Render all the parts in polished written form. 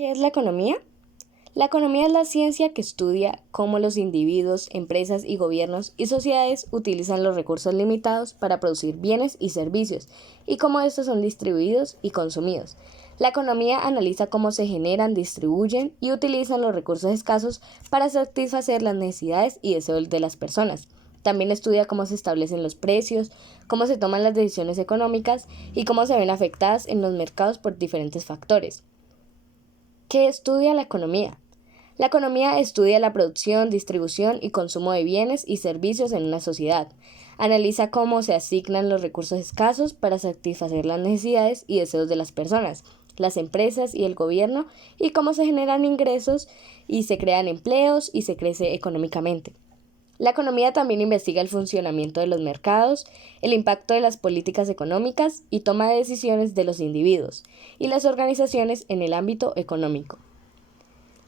¿Qué es la economía? La economía es la ciencia que estudia cómo los individuos, empresas y gobiernos y sociedades utilizan los recursos limitados para producir bienes y servicios y cómo estos son distribuidos y consumidos. La economía analiza cómo se generan, distribuyen y utilizan los recursos escasos para satisfacer las necesidades y deseos de las personas. También estudia cómo se establecen los precios, cómo se toman las decisiones económicas y cómo se ven afectadas en los mercados por diferentes factores. ¿Qué estudia la economía? La economía estudia la producción, distribución y consumo de bienes y servicios en una sociedad. Analiza cómo se asignan los recursos escasos para satisfacer las necesidades y deseos de las personas, las empresas y el gobierno, y cómo se generan ingresos y se crean empleos y se crece económicamente. La economía también investiga el funcionamiento de los mercados, el impacto de las políticas económicas y toma de decisiones de los individuos y las organizaciones en el ámbito económico.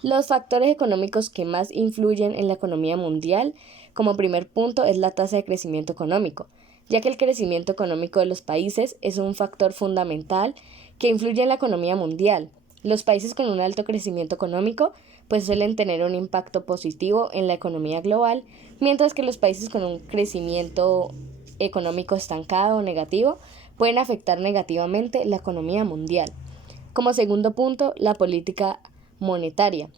Los factores económicos que más influyen en la economía mundial, como primer punto, es la tasa de crecimiento económico, ya que el crecimiento económico de los países es un factor fundamental que influye en la economía mundial. Los países con un alto crecimiento económico pues suelen tener un impacto positivo en la economía global, mientras que los países con un crecimiento económico estancado o negativo pueden afectar negativamente la economía mundial. Como segundo punto, la política monetaria.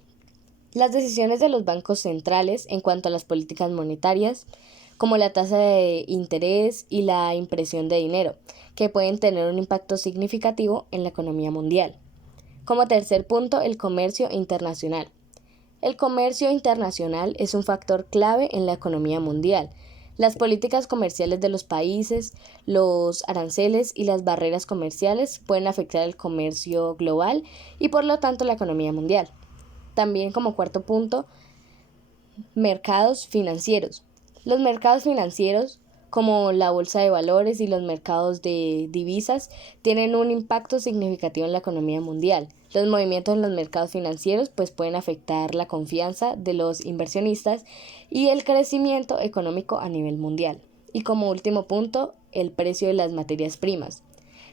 Las decisiones de los bancos centrales en cuanto a las políticas monetarias, como la tasa de interés y la impresión de dinero, que pueden tener un impacto significativo en la economía mundial. Como tercer punto, el comercio internacional. El comercio internacional es un factor clave en la economía mundial. Las políticas comerciales de los países, los aranceles y las barreras comerciales pueden afectar el comercio global y por lo tanto la economía mundial. También como cuarto punto, mercados financieros. Los mercados financieros, como la bolsa de valores y los mercados de divisas, tienen un impacto significativo en la economía mundial. Los movimientos en los mercados financieros pues pueden afectar la confianza de los inversionistas y el crecimiento económico a nivel mundial. Y como último punto, el precio de las materias primas.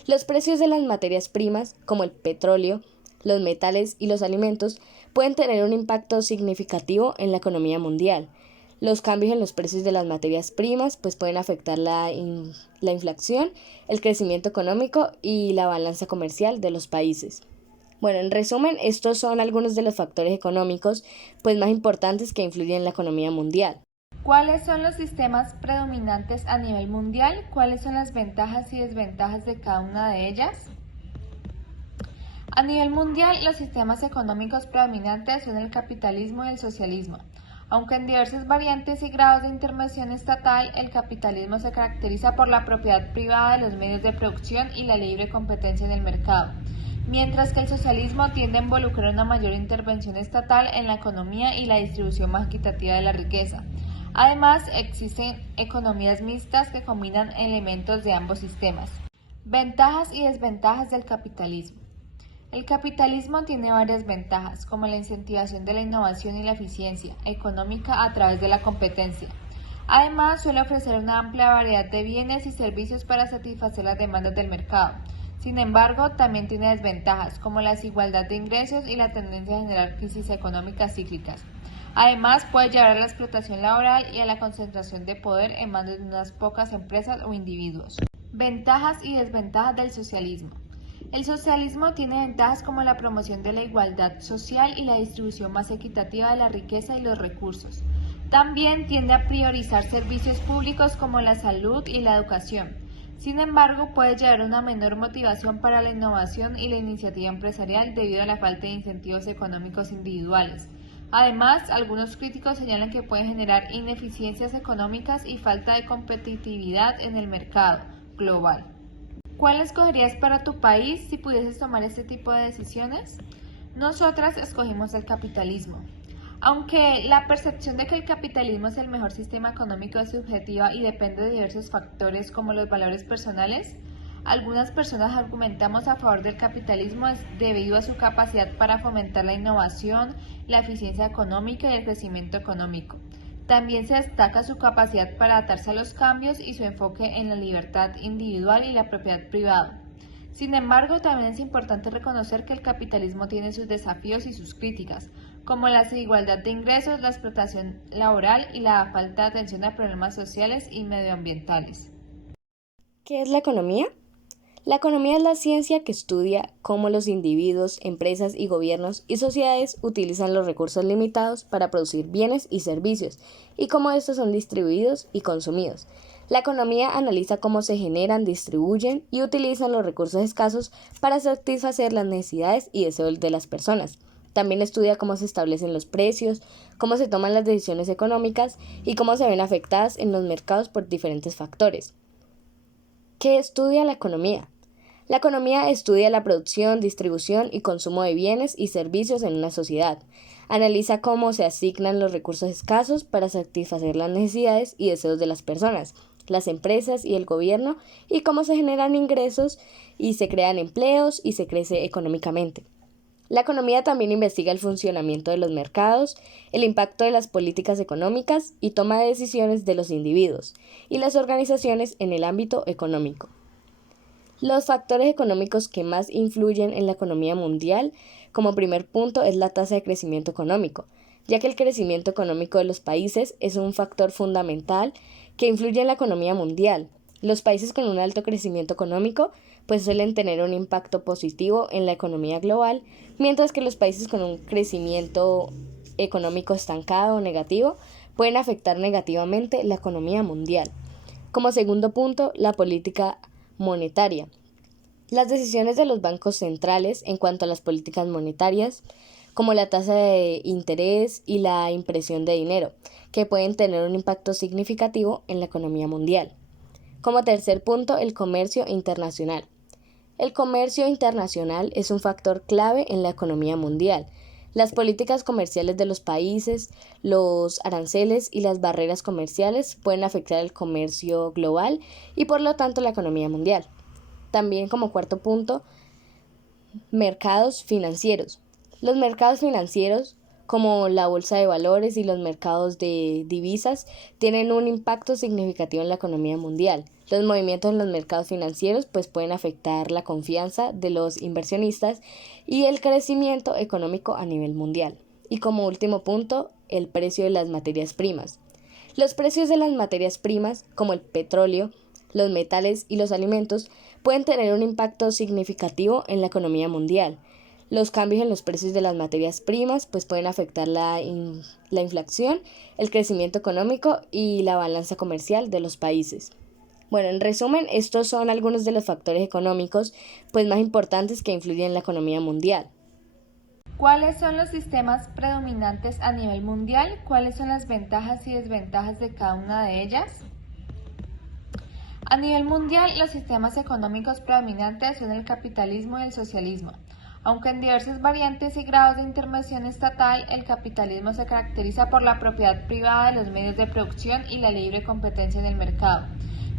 Los precios de las materias primas, como el petróleo, los metales y los alimentos, pueden tener un impacto significativo en la economía mundial. Los cambios en los precios de las materias primas pues pueden afectar la inflación, el crecimiento económico y la balanza comercial de los países. Bueno, en resumen, estos son algunos de los factores económicos pues más importantes que influyen en la economía mundial. ¿Cuáles son los sistemas predominantes a nivel mundial? ¿Cuáles son las ventajas y desventajas de cada una de ellas? A nivel mundial, los sistemas económicos predominantes son el capitalismo y el socialismo. Aunque en diversas variantes y grados de intervención estatal, el capitalismo se caracteriza por la propiedad privada de los medios de producción y la libre competencia en el mercado, mientras que el socialismo tiende a involucrar una mayor intervención estatal en la economía y la distribución más equitativa de la riqueza. Además, existen economías mixtas que combinan elementos de ambos sistemas. Ventajas y desventajas del capitalismo. El capitalismo tiene varias ventajas, como la incentivación de la innovación y la eficiencia económica a través de la competencia. Además, suele ofrecer una amplia variedad de bienes y servicios para satisfacer las demandas del mercado. Sin embargo, también tiene desventajas, como la desigualdad de ingresos y la tendencia a generar crisis económicas cíclicas. Además, puede llevar a la explotación laboral y a la concentración de poder en manos de unas pocas empresas o individuos. Ventajas y desventajas del socialismo. El socialismo tiene ventajas como la promoción de la igualdad social y la distribución más equitativa de la riqueza y los recursos. También tiende a priorizar servicios públicos como la salud y la educación. Sin embargo, puede llevar a una menor motivación para la innovación y la iniciativa empresarial debido a la falta de incentivos económicos individuales. Además, algunos críticos señalan que puede generar ineficiencias económicas y falta de competitividad en el mercado global. ¿Cuál escogerías para tu país si pudieses tomar este tipo de decisiones? Nosotras escogimos el capitalismo. Aunque la percepción de que el capitalismo es el mejor sistema económico es subjetiva y depende de diversos factores como los valores personales, algunas personas argumentamos a favor del capitalismo debido a su capacidad para fomentar la innovación, la eficiencia económica y el crecimiento económico. También se destaca su capacidad para adaptarse a los cambios y su enfoque en la libertad individual y la propiedad privada. Sin embargo, también es importante reconocer que el capitalismo tiene sus desafíos y sus críticas, como la desigualdad de ingresos, la explotación laboral y la falta de atención a problemas sociales y medioambientales. ¿Qué es la economía? La economía es la ciencia que estudia cómo los individuos, empresas y gobiernos y sociedades utilizan los recursos limitados para producir bienes y servicios y cómo estos son distribuidos y consumidos. La economía analiza cómo se generan, distribuyen y utilizan los recursos escasos para satisfacer las necesidades y deseos de las personas. También estudia cómo se establecen los precios, cómo se toman las decisiones económicas y cómo se ven afectadas en los mercados por diferentes factores. ¿Qué estudia la economía? La economía estudia la producción, distribución y consumo de bienes y servicios en una sociedad. Analiza cómo se asignan los recursos escasos para satisfacer las necesidades y deseos de las personas, las empresas y el gobierno, y cómo se generan ingresos y se crean empleos y se crece económicamente. La economía también investiga el funcionamiento de los mercados, el impacto de las políticas económicas y toma de decisiones de los individuos y las organizaciones en el ámbito económico. Los factores económicos que más influyen en la economía mundial, como primer punto, es la tasa de crecimiento económico, ya que el crecimiento económico de los países es un factor fundamental que influye en la economía mundial. Los países con un alto crecimiento económico pues suelen tener un impacto positivo en la economía global, mientras que los países con un crecimiento económico estancado o negativo pueden afectar negativamente la economía mundial. Como segundo punto, la política monetaria. Las decisiones de los bancos centrales en cuanto a las políticas monetarias, como la tasa de interés y la impresión de dinero, que pueden tener un impacto significativo en la economía mundial. Como tercer punto, el comercio internacional. El comercio internacional es un factor clave en la economía mundial. Las políticas comerciales de los países, los aranceles y las barreras comerciales pueden afectar el comercio global y por lo tanto la economía mundial. También como cuarto punto, mercados financieros. Los mercados financieros, como la bolsa de valores y los mercados de divisas, tienen un impacto significativo en la economía mundial. Los movimientos en los mercados financieros pues pueden afectar la confianza de los inversionistas y el crecimiento económico a nivel mundial. Y como último punto, el precio de las materias primas. Los precios de las materias primas, como el petróleo, los metales y los alimentos, pueden tener un impacto significativo en la economía mundial. Los cambios en los precios de las materias primas pues pueden afectar la inflación, el crecimiento económico y la balanza comercial de los países. Bueno, en resumen, estos son algunos de los factores económicos pues más importantes que influyen en la economía mundial. ¿Cuáles son los sistemas predominantes a nivel mundial? ¿Cuáles son las ventajas y desventajas de cada una de ellas? A nivel mundial, los sistemas económicos predominantes son el capitalismo y el socialismo. Aunque en diversas variantes y grados de intervención estatal, el capitalismo se caracteriza por la propiedad privada de los medios de producción y la libre competencia en el mercado,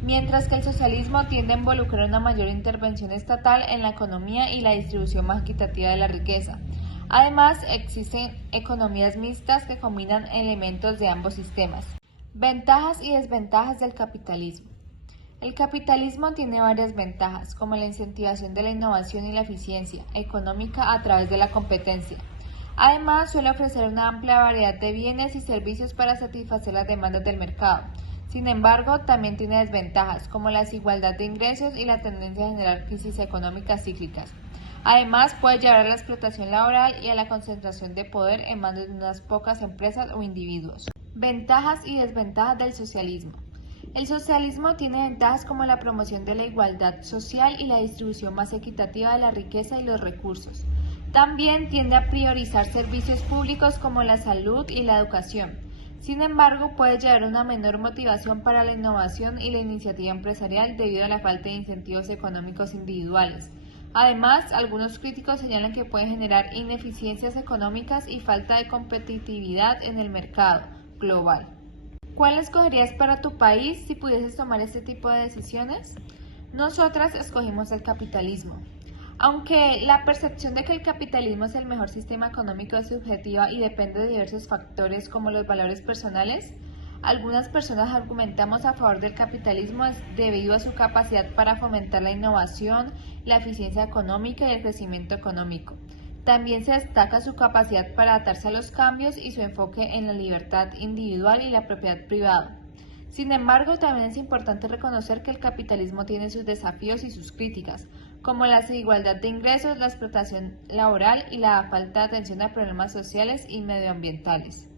mientras que el socialismo tiende a involucrar una mayor intervención estatal en la economía y la distribución más equitativa de la riqueza. Además, existen economías mixtas que combinan elementos de ambos sistemas. Ventajas y desventajas del capitalismo. El capitalismo tiene varias ventajas, como la incentivación de la innovación y la eficiencia económica a través de la competencia. Además, suele ofrecer una amplia variedad de bienes y servicios para satisfacer las demandas del mercado. Sin embargo, también tiene desventajas, como la desigualdad de ingresos y la tendencia a generar crisis económicas cíclicas. Además, puede llevar a la explotación laboral y a la concentración de poder en manos de unas pocas empresas o individuos. Ventajas y desventajas del socialismo. El socialismo tiene ventajas como la promoción de la igualdad social y la distribución más equitativa de la riqueza y los recursos. También tiende a priorizar servicios públicos como la salud y la educación. Sin embargo, puede llevar a una menor motivación para la innovación y la iniciativa empresarial debido a la falta de incentivos económicos individuales. Además, algunos críticos señalan que puede generar ineficiencias económicas y falta de competitividad en el mercado global. ¿Cuál escogerías para tu país si pudieses tomar este tipo de decisiones? Nosotras escogimos el capitalismo. Aunque la percepción de que el capitalismo es el mejor sistema económico es subjetiva y depende de diversos factores como los valores personales, Algunas personas argumentamos a favor del capitalismo debido a su capacidad para fomentar la innovación, la eficiencia económica y el crecimiento económico. También se destaca su capacidad para adaptarse a los cambios y su enfoque en la libertad individual y la propiedad privada. Sin embargo, también es importante reconocer que el capitalismo tiene sus desafíos y sus críticas, como la desigualdad de ingresos, la explotación laboral y la falta de atención a problemas sociales y medioambientales.